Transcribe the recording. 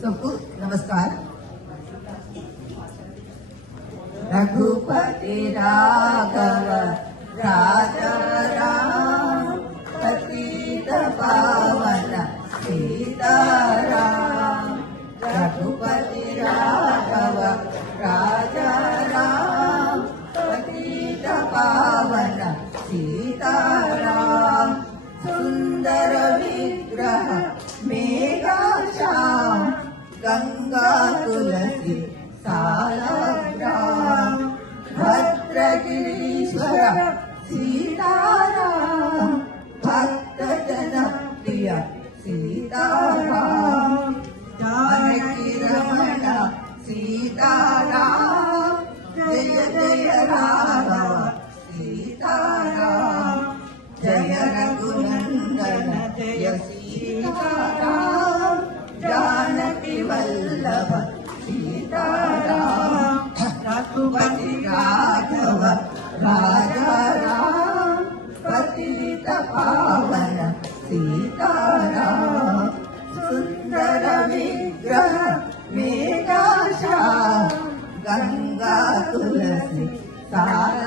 सबको नमस्कार। रघुपति राघव राजा राम पतित पावन सीताराम। रघुपति राघव राजा राम पतित पावन सीताराम। सुंदर विग्रह मेघा श्याम गंगा तुलसी सालग्राम। भद्रगिरीश्वर सीताराम भक्त जन प्रिय सीताराम। जानकी रमण सीताराम जय जय राघव सीताराम। जय रघुनंदन जय सीताराम। जानकी वल्लभ सीताराम। रघुपति राघव राजा राम पतित पावन सीताराम। सुंदर विग्रह मेघा श्याम गंगा तुलसी सालग्राम।